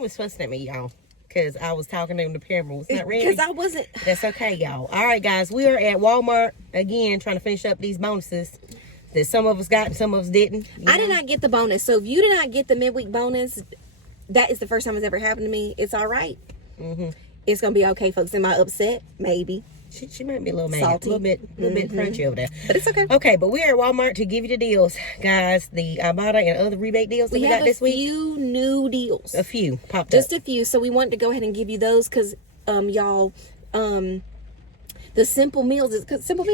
was fussing at me, y'all, because I was talking to him. The camera was not ready. Because I wasn't. That's okay, y'all. All right, guys. We are at Walmart again, trying to finish up these bonuses that some of us got and some of us didn't. I did not get the bonus. So if you did not get the midweek bonus, that is the first time it's ever happened to me. It's all right. It's gonna be okay, folks. Am I upset? Maybe. She might be a little mad, Salty. a little bit crunchy over there, but it's okay. Okay, but we are at Walmart to give you the deals, guys. The Ibotta and other rebate deals that we got this week. We have a few new deals. A few popped Just up. a few. So we wanted to go ahead and give you those because, y'all, the Simple Meals Them Simple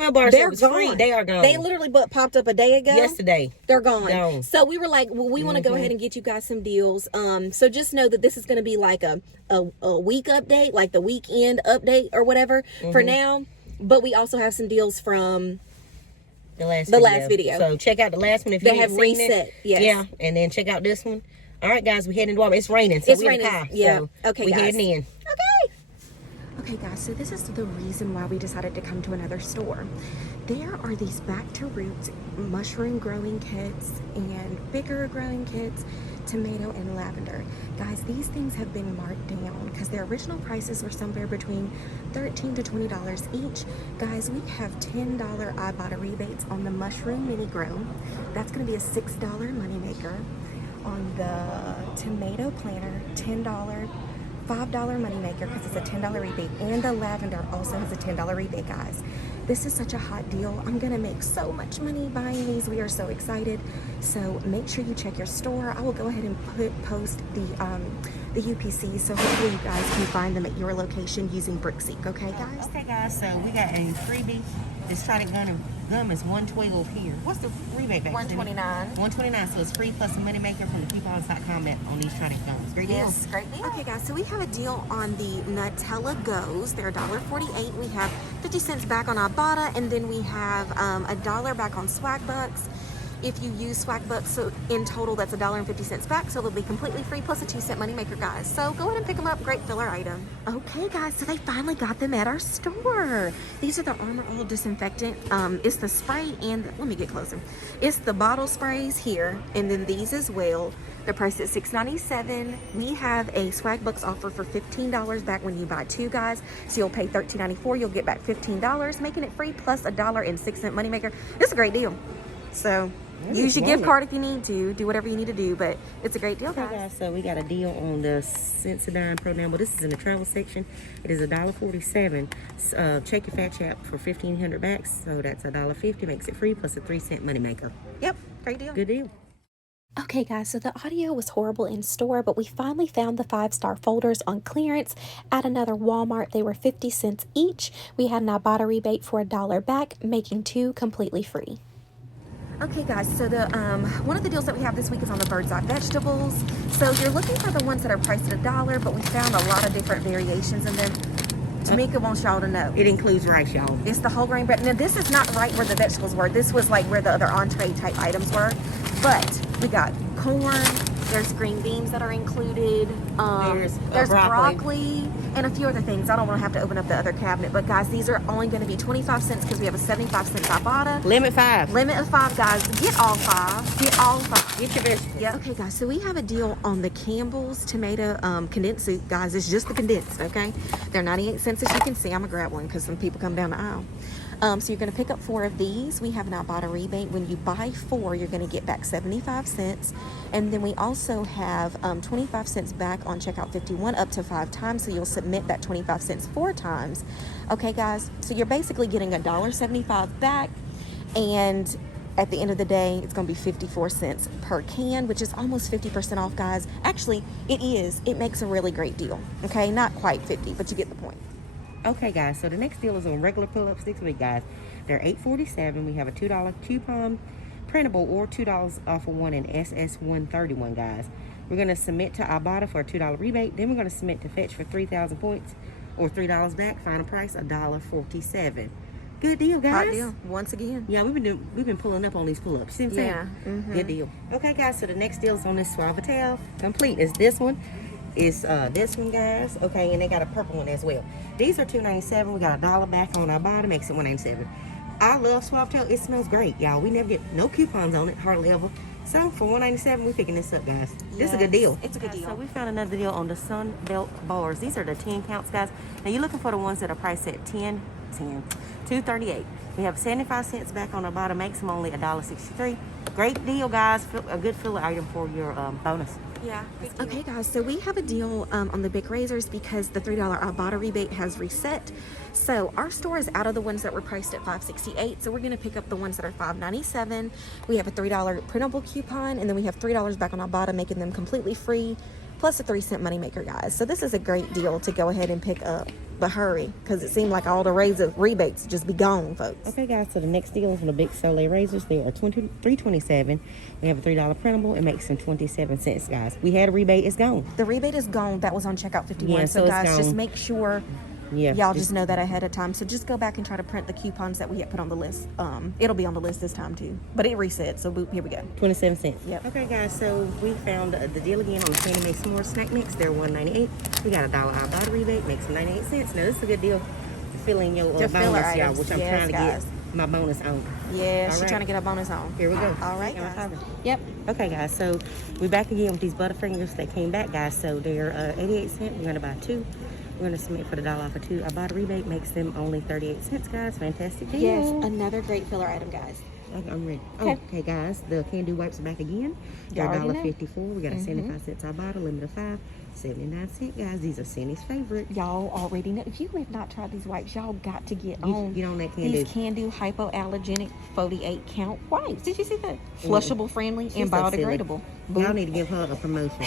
Meal bars, they're was gone. free. They are gone. They literally popped up a day ago. Yesterday. They're gone. So we were like, well, we want to go ahead and get you guys some deals. So just know that this is going to be like a week update, like the weekend update or whatever for now. But we also have some deals from the last video. So check out the last one if you haven't seen it. Yes. Yeah, and then check out this one. All right, guys, we're heading to Walmart. It's raining, so we're in the car. Yeah. So okay, we're guys. heading in. Okay, guys, so this is the reason why we decided to come to another store. There are these back to roots mushroom growing kits and bigger growing kits, tomato and lavender. Guys, these things have been marked down because their original prices were somewhere between $13 to $20 each. Guys, we have $10 Ibotta rebates on the mushroom mini grow. That's going to be a $6 moneymaker. On the tomato planter, $10. $5 moneymaker because it's a $10 rebate, and the lavender also has a $10 rebate, guys. This is such a hot deal. I'm gonna make so much money buying these. We are so excited. So make sure you check your store. I will go ahead and post the UPC, so hopefully you guys can find them at your location using Brickseek. Okay, guys? Okay, guys, so we got a freebie. This Trident gum is $112 here. What's the rebate back? $129. $129, so it's free plus a moneymaker from the coupons.com on these Trident gums. Great deal. Yes, great deal. Okay, guys, so we have a deal on the Nutella Goes. They're $1.48. We have 50 cents back on Ibotta, and then we have $1 back on Swagbucks. If you use Swagbucks, so in total that's $1.50 back, so they'll be completely free plus a 2-cent moneymaker, guys. So go ahead and pick them up. Great filler item. Okay, guys, so they finally got them at our store. These are the Oil Disinfectant. It's the spray and let me get closer. It's the bottle sprays here, and then these as well. They're priced at $6.97. We have a Swagbucks offer for $15 back when you buy 2, guys. So you'll pay $13.94. You'll get back $15, making it free plus a $1.06 moneymaker. It's a great deal. So use your gift card if you need to. Do whatever you need to do, but it's a great deal, guys. Okay, guys, so we got a deal on the Sensodyne program, but this is in the travel section. It is $1.47. Check your fat chap for $1,500 back, so that's $1.50. Makes it free plus a 3-cent moneymaker. Yep, great deal. Good deal. Okay, guys, so the audio was horrible in store, but we finally found the 5-star folders on clearance at another Walmart. They were 50 cents each. We had an Ibotta rebate for $1 back, making 2 completely free. Okay, guys, so the one of the deals that we have this week is on the bird's eye vegetables. So you're looking for the ones that are priced at $1, but we found a lot of different variations in them. Tamika wants y'all to know. It includes rice, y'all. It's the whole grain bread. Now, this is not right where the vegetables were. This was like where the other entree type items were. But we got corn. There's green beans that are included. There's broccoli and a few other things. I don't want to have to open up the other cabinet. But, guys, these are only going to be 25 cents because we have a 75-cent Ibotta. Limit 5. Limit of 5, guys. Get all 5. Get all 5. Get your vegetables. Yeah. Okay, guys, so we have a deal on the Campbell's tomato condensed soup, guys. It's just the condensed, okay? They're 98 cents, as you can see. I'm going to grab one because some people come down the aisle. So you're going to pick up 4 of these. We have an Ibotta rebate. When you buy 4, you're going to get back 75 cents. And then we also have 25 cents back on checkout 51 up to 5 times. So you'll submit that 25 cents 4 times. Okay, guys? So you're basically getting $1.75 back. And at the end of the day, it's going to be 54 cents per can, which is almost 50% off, guys. Actually, it is. It makes a really great deal. Okay? Not quite 50, but you get the point. Okay, guys, so the next deal is on regular pull-ups this week, guys. They're $8.47. We have a $2 coupon, printable, or $2 off of one in SS131, guys. We're going to submit to Ibotta for a $2 rebate. Then we're going to submit to Fetch for 3,000 points or $3 back. Final price, $1.47. Good deal, guys. Hot deal, once again. Yeah, we've been pulling up on these pull-ups. See what I'm saying? Good deal. Okay, guys, so the next deal is on this Swagbucks complete. Is this one. Is this one, guys. Okay, and they got a purple one as well. These are $2.97. We got $1 back on our Ibotta, makes it $1.97. I love Swagbucks. It smells great, y'all. We never get no coupons on it, hardly ever. So for $197, we're picking this up, guys. This is a good deal. It's a good deal. So we found another deal on the Sun Belt bars. These are the 10 counts, guys. Now you're looking for the ones that are priced at $2.38. We have 75 cents back on Ibotta, makes them only $1.63. Great deal, guys. A good filler item for your bonus. Yeah. Okay, guys, so we have a deal on the big razors because the $3 Ibotta rebate has reset. So our store is out of the ones that were priced at $5.68. So we're going to pick up the ones that are $5.97. We have a $3 printable coupon, and then we have $3 back on Ibotta, making them completely free, plus a 3-cent moneymaker, guys. So this is a great deal to go ahead and pick up. But hurry, because it seemed like all the rebates just be gone, folks. Okay, guys, so the next deal is on the Big Soleil razors. They are $3.27. We have a $3 printable. It makes them 27 cents, guys. We had a rebate. It's gone. The rebate is gone. That was on checkout 51. Yeah, so it's guys, gone. just make sure Yeah, y'all just know that ahead of time. So just go back and try to print the coupons that we had put on the list. It'll be on the list this time too, but it reset. So boop, here we go. 27 cents. Yep. Okay, guys, so we found the deal again on the Candy Made S'more snack mix. They're $1.98. We got a $1 Ibotta rebate, makes them 98 cents. Now this is a good deal to fill in your bonus, y'all, which I'm trying to get my bonus on. Yeah, All she's right. trying to get a bonus on. Here we go. All right, Got my guys. timer. Yep. Okay, guys, so we're back again with these Butterfingers that came back, guys. So they're 88 cents. We're gonna buy 2. We're gonna submit for the $1 off of 2. Ibotta rebate makes them only 38 cents, guys. Fantastic deal. Yes, another great filler item, guys. Okay, I'm ready. Okay. Okay, guys, the can-do wipes are back again. They're Y'all already know. $1.54. We got a 75 cents Ibotta, limit of 5, 79 cents, guys. These are Cindy's favorite. Y'all already know. If you have not tried these wipes, y'all got to get on. Get on that can-do. These can-do hypoallergenic 48 count wipes. Did you see that? Flushable, friendly, She's and so silly. biodegradable. Y'all need to give her a promotion.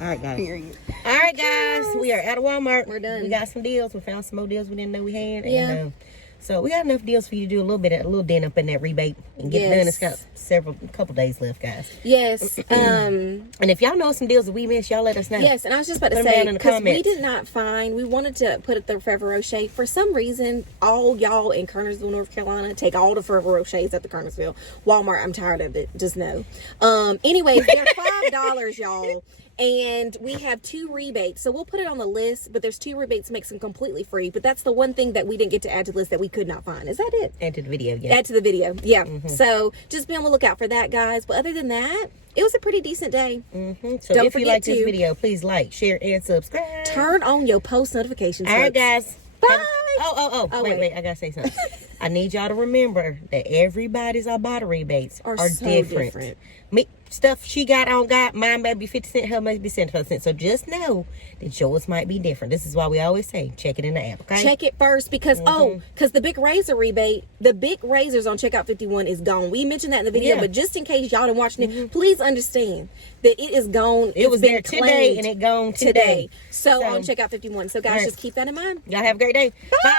All right, guys. Period. All right, guys. We are out of Walmart. We're done. We got some deals. We found some more deals we didn't know we had. Yeah. And, so we got enough deals for you to do a little dent up in that rebate and get it done. It's got a couple days left, guys. Yes. And if y'all know some deals that we missed, y'all let us know. Yes, and I was just about to Put them say, down in the because we comments. did not find, we wanted to put it the Ferrero Rocher. For some reason, all y'all in Kernersville, North Carolina, take all the Ferrero Rochers at the Kernersville Walmart. I'm tired of it. Just know. Anyways, they're $5, y'all. And we have 2 rebates. So we'll put it on the list, but there's 2 rebates makes them completely free. But that's the one thing that we didn't get to add to the list that we could not find. Is that it? Add to the video, yeah. Add to the video. Yeah. So just be on the lookout for that, guys. But other than that, it was a pretty decent day. So Don't if you forget like this to video, please like, share, and subscribe. Turn on your post notifications. All right, folks. guys. Bye. Oh, wait. I gotta say something. I need y'all to remember that everybody's Ibotta rebates Are are so different. different. Me, stuff she got on mine may be 50 cents, her may be 75 cents. So just know that yours might be different. This is why we always say check it in the app, okay? Check it first because because the big razor rebate, the big razors on checkout 51 is gone. We mentioned that in the video, Yeah. but just in case y'all didn't watch it, please understand that it is gone. It was It's been there today claimed and it gone today. So on checkout 51. So guys, All right. just keep that in mind. Y'all have a great day. Bye.